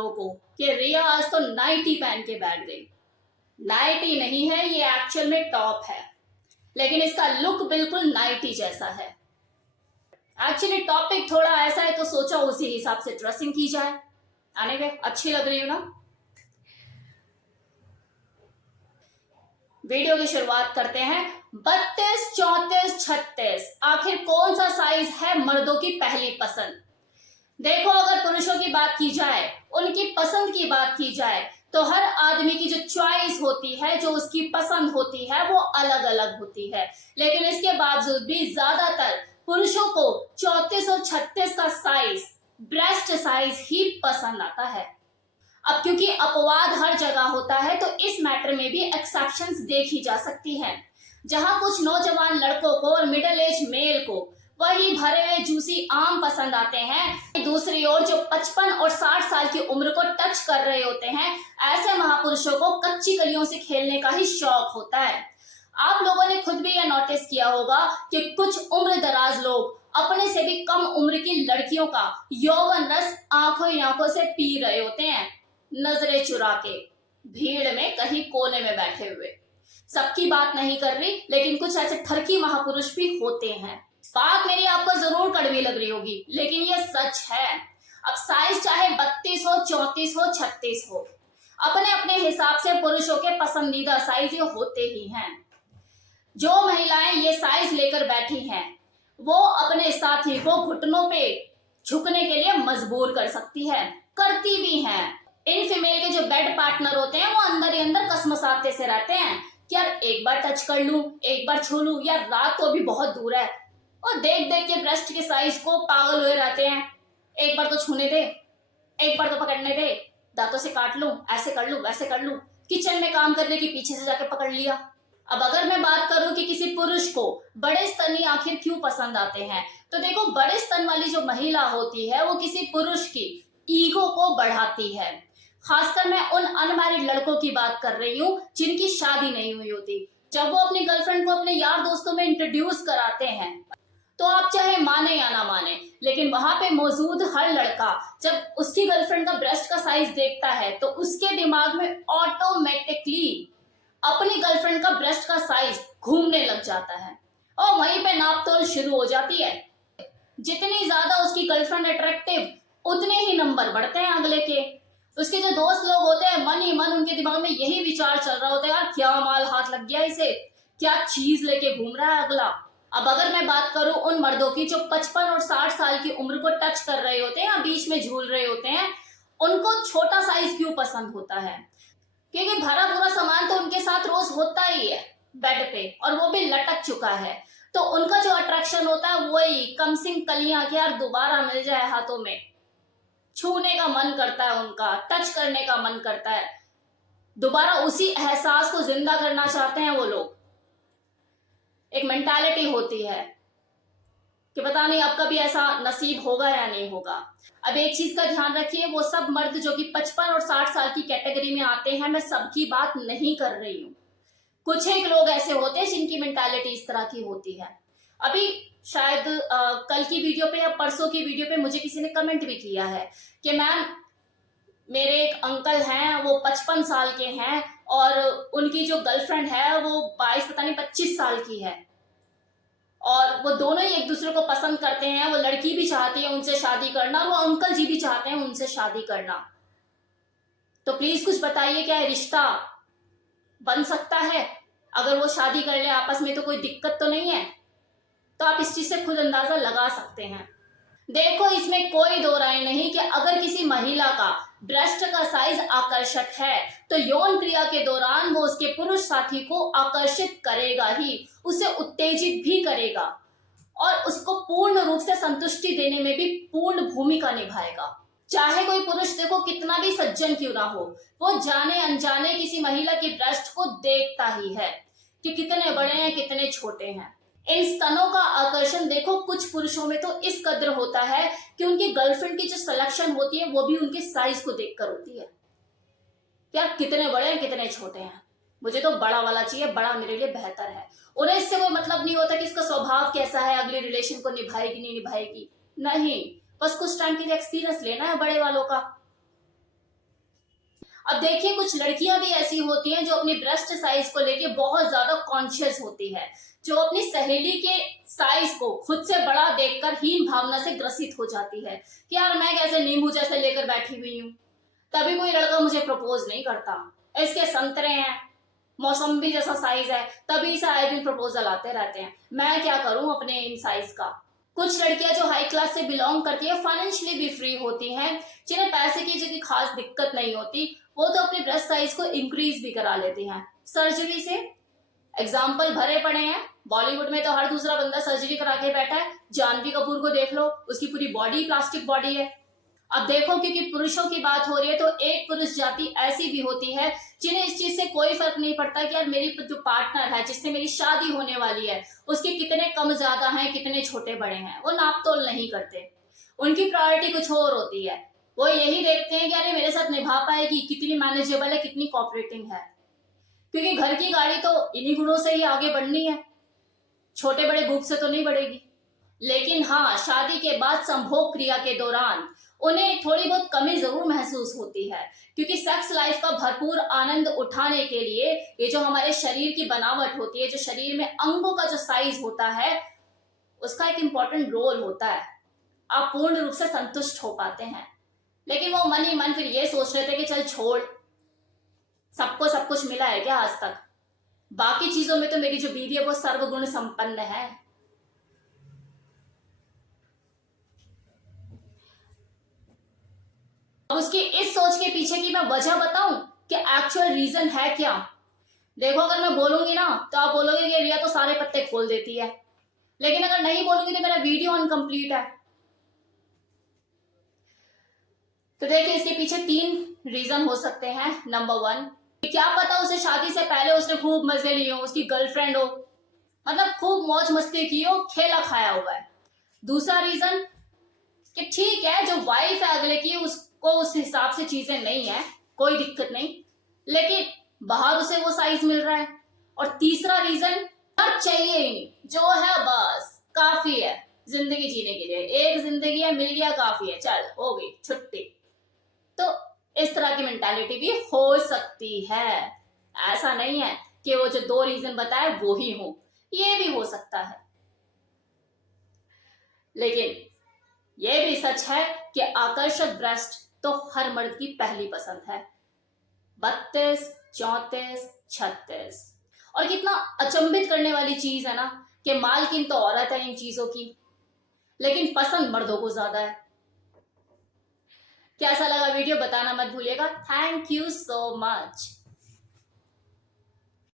लोगों को कि रिया आज तो नाइटी पहन के बैठ गई। नाइटी नहीं है, ये एक्चुअल में टॉप है, लेकिन इसका लुक बिल्कुल नाइटी जैसा है। एक्चुअली टॉपिक थोड़ा ऐसा है तो सोचा उसी हिसाब से ड्रेसिंग की जाए। आने में अच्छी लग रही हूँ ना। वीडियो की शुरुआत करते हैं। 32, 34, 36 आखिर कौन सा साइज है मर्दों की पहली पसंद? देखो, अगर पुरुषों की बात की जाए, उनकी पसंद की बात की जाए, तो हर आदमी की जो चॉइस होती है, जो उसकी पसंद होती है, वो अलग अलग होती है। लेकिन इसके बावजूद भी ज्यादातर पुरुषों को 34 और 36 का साइज, ब्रेस्ट साइज ही पसंद आता है। अब क्योंकि अपवाद हर जगह होता है, तो इस मैटर में भी एक्सेप्शंस देखी जा सकती हैं। जहां कुछ नौजवान लड़कों को और मिडिल एज मेल को वही भरे हुए जूसी आम पसंद आते हैं, दूसरी ओर जो 55 और 60 साल की उम्र को टच कर रहे होते हैं, ऐसे महापुरुषों को कच्ची कलियों से खेलने का ही शौक होता है। आप लोगों ने खुद भी यह नोटिस किया होगा कि कुछ उम्र दराज लोग अपने से भी कम उम्र की लड़कियों का यौवन रस आंखों ही आंखों से पी रहे होते हैं, नजरें चुरा के, भीड़ में कहीं कोने में बैठे हुए। सबकी बात नहीं कर रही, लेकिन कुछ ऐसे ठरकी महापुरुष भी होते हैं। बात मेरी आपको जरूर कड़वी लग रही होगी, लेकिन ये सच है। अब साइज चाहे 32 हो, 34 हो, 36 हो, अपने अपने हिसाब से पुरुषों के पसंदीदा साइज ये होते ही हैं। जो महिलाएं ये साइज लेकर बैठी हैं, वो अपने साथी को घुटनों पे झुकने के लिए मजबूर कर सकती है, करती भी हैं। इन फीमेल के जो बेड पार्टनर होते हैं, वो अंदर ही अंदर कसमसाते से रहते हैं कि यार एक बार टच कर लूं, एक बार छू लूं, यार रात तो अभी बहुत दूर है, और देख देख के ब्रेस्ट के साइज को पागल हुए रहते हैं। एक बार तो छूने दे, एक बार तो पकड़ने दे, दांतों से काट लूं, ऐसे कर लूं, वैसे कर लूं, किचन में काम करने की पीछे से जाके पकड़ लिया। अब अगर मैं बात करूं कि किसी पुरुष को बड़े स्तनी आखिर क्यों पसंद आते हैं, तो देखो, बड़े स्तन वाली जो महिला होती है, वो किसी पुरुष की ईगो को बढ़ाती है। खासकर मैं उन अनमैरिड लड़कों की बात कर रही हूँ जिनकी शादी नहीं हुई होती। जब वो अपनी गर्लफ्रेंड को अपने यार दोस्तों में इंट्रोड्यूस कराते हैं, तो आप चाहे माने या ना माने, लेकिन वहां पे मौजूद हर लड़का जब उसकी गर्लफ्रेंड का ब्रेस्ट का साइज देखता है, तो उसके दिमाग में ऑटोमेटिकली अपनी गर्लफ्रेंड का ब्रेस्ट का साइज घूमने लग जाता है, और वहीं पे नापतोल शुरू हो जाती है। जितनी ज्यादा उसकी गर्लफ्रेंड अट्रैक्टिव, उतने ही नंबर बढ़ते हैं अगले के। उसके जो दोस्त लोग होते हैं, मन ही मन उनके दिमाग में यही विचार चल रहा होता है, यार क्या माल हाथ लग गया इसे, क्या चीज लेके घूम रहा है अगला। अब अगर मैं बात करूं उन मर्दों की जो 55 और 60 साल की उम्र को टच कर रहे होते हैं या बीच में झूल रहे होते हैं, उनको छोटा साइज क्यों पसंद होता है? क्योंकि भरा पूरा सामान तो उनके साथ रोज होता ही है बेड पे, और वो भी लटक चुका है। तो उनका जो अट्रैक्शन होता है वही कम सिंह कलियां कि यार दोबारा मिल जाए हाथों में, छूने का मन करता है, उनका टच करने का मन करता है, दोबारा उसी एहसास को जिंदा करना चाहते हैं वो लोग। एक मेंटालिटी होती है कि पता नहीं अब कभी ऐसा नसीब होगा या नहीं होगा। अब एक चीज का ध्यान रखिए, वो सब मर्द जो कि 55 और 60 साल की कैटेगरी में आते हैं, मैं सबकी बात नहीं कर रही हूँ। कुछ एक लोग ऐसे होते हैं जिनकी मेंटालिटी इस तरह की होती है। अभी शायद कल की वीडियो पे या परसों की वीडियो पे मुझे किसी ने कमेंट भी किया है कि मैम, मेरे एक अंकल हैं, वो 55 साल के हैं, और उनकी जो गर्लफ्रेंड है वो 22 पता नहीं 25 साल की है, और वो दोनों ही एक दूसरे को पसंद करते हैं। वो लड़की भी चाहती है उनसे शादी करना, और वो अंकल जी भी चाहते हैं उनसे शादी करना। तो प्लीज कुछ बताइए, क्या रिश्ता बन सकता है? अगर वो शादी कर ले आपस में तो कोई दिक्कत तो नहीं है? तो आप इस चीज से खुद अंदाजा लगा सकते हैं। देखो, इसमें कोई दो राय नहीं कि अगर किसी महिला का ब्रेस्ट का साइज आकर्षक है, तो यौन क्रिया के दौरान वो उसके पुरुष साथी को आकर्षित करेगा ही, उसे उत्तेजित भी करेगा, और उसको पूर्ण रूप से संतुष्टि देने में भी पूर्ण भूमिका निभाएगा। चाहे कोई पुरुष देखो कितना भी सज्जन क्यों ना हो, वो जाने अनजाने किसी महिला की ब्रेस्ट को देखता ही है कि कितने बड़े हैं, कितने छोटे हैं। इन स्तनों का आकर्षण देखो कुछ पुरुषों में तो इस कदर होता है कि उनकी गर्लफ्रेंड की जो सिलेक्शन होती है वो भी उनके साइज को देखकर होती है। यार कितने बड़े हैं, कितने छोटे हैं, मुझे तो बड़ा वाला चाहिए, बड़ा मेरे लिए बेहतर है। उन्हें इससे कोई मतलब नहीं होता कि इसका स्वभाव कैसा है, अगली रिलेशन को निभाएगी नहीं निभाएगी, नहीं, बस कुछ टाइम के लिए एक्सपीरियंस लेना है बड़े वालों का। अब देखिए कुछ लड़कियां भी ऐसी होती हैं जो अपनी ब्रेस्ट साइज को लेके बहुत ज्यादा कॉन्शियस होती है, जो अपनी सहेली के साइज को खुद से बड़ा देखकर हीन भावना से ग्रसित हो जाती है कि यार मैं कैसे नींबू जैसे लेकर बैठी हुई हूँ, तभी कोई लड़का मुझे प्रपोज नहीं करता, इसके संतरे हैं, मौसम्बी जैसा साइज है, तभी से आए दिन प्रपोजल आते रहते हैं, मैं क्या करूं अपने इन साइज का। कुछ लड़कियां जो हाई क्लास से बिलोंग करती है, फाइनेंशियली भी फ्री होती हैं, जिन्हें पैसे की जगह खास दिक्कत नहीं होती, वो तो अपनी ब्रेस्ट साइज को इंक्रीज भी करा लेती हैं सर्जरी से। एग्जाम्पल भरे पड़े हैं, बॉलीवुड में तो हर दूसरा बंदा सर्जरी करा के बैठा है। जानवी कपूर को देख लो, उसकी पूरी बॉडी प्लास्टिक बॉडी है। अब देखो क्योंकि पुरुषों की बात हो रही है, तो एक पुरुष जाति ऐसी भी होती है जिन्हें इस चीज से कोई फर्क नहीं पड़ता कि यार मेरी जो पार्टनर है, जिससे मेरी शादी होने वाली है, उसके कितने कम ज्यादा हैं, कितने छोटे बड़े हैं, वो नाप तोल नहीं करते। उनकी प्रायोरिटी कुछ और होती है, वो यही देखते हैं कि अरे मेरे साथ निभा पाएगी, कितनी मैनेजेबल है, कितनी कोऑपरेटिंग है, क्योंकि घर की गाड़ी तो इन्हीं गुणों से ही आगे बढ़नी है, छोटे बड़े भूख से तो नहीं बढ़ेगी। लेकिन हाँ, शादी के बाद संभोग क्रिया के दौरान उन्हें थोड़ी बहुत कमी जरूर महसूस होती है, क्योंकि सेक्स लाइफ का भरपूर आनंद उठाने के लिए ये जो हमारे शरीर की बनावट होती है, जो शरीर में अंगों का जो साइज होता है, उसका एक इम्पोर्टेंट रोल होता है। आप पूर्ण रूप से संतुष्ट हो पाते हैं। लेकिन वो मन ही मन फिर ये सोच रहे थे कि चल छोड़, सबको सब कुछ मिला है क्या आज तक, बाकी चीजों में तो मेरी जो बीवी है वो सर्वगुण संपन्न है। अब उसकी इस सोच के पीछे की मैं वजह बताऊं कि एक्चुअल रीजन है क्या। देखो अगर मैं बोलूंगी ना तो आप बोलोगे कि रिया तो सारे पत्ते खोल देती है, लेकिन अगर नहीं बोलूंगी तो मेरा वीडियो अनकंप्लीट है। तो देखिए इसके पीछे 3 रीजन हो सकते हैं। नंबर 1, क्या पता उसे शादी से पहले उसने खूब मजे लिए हो, उसकी गर्लफ्रेंड हो, मतलब खूब मौज मस्ती की हो, खेला खाया हुआ है। दूसरा रीजन कि ठीक है जो वाइफ है अगले की, उसको उस हिसाब से चीजें नहीं है, कोई दिक्कत नहीं, लेकिन बाहर उसे वो साइज मिल रहा है। और तीसरा रीजन, चाहिए ही नहीं, जो है बस काफी है जिंदगी जीने के लिए, एक जिंदगी है, मिल गया काफी है, चल हो गई छुट्टी। तो इस तरह की मेंटालिटी भी हो सकती है, ऐसा नहीं है कि वो जो 2 रीजन बताए वो ही हो, ये भी हो सकता है। लेकिन ये भी सच है कि आकर्षक ब्रेस्ट तो हर मर्द की पहली पसंद है। 32, 34, 36। और कितना अचंभित करने वाली चीज है ना कि मालकिन तो औरत है इन चीजों की, लेकिन पसंद मर्दों को ज्यादा है। कैसा लगा वीडियो बताना मत भूलिएगा। Thank you so much.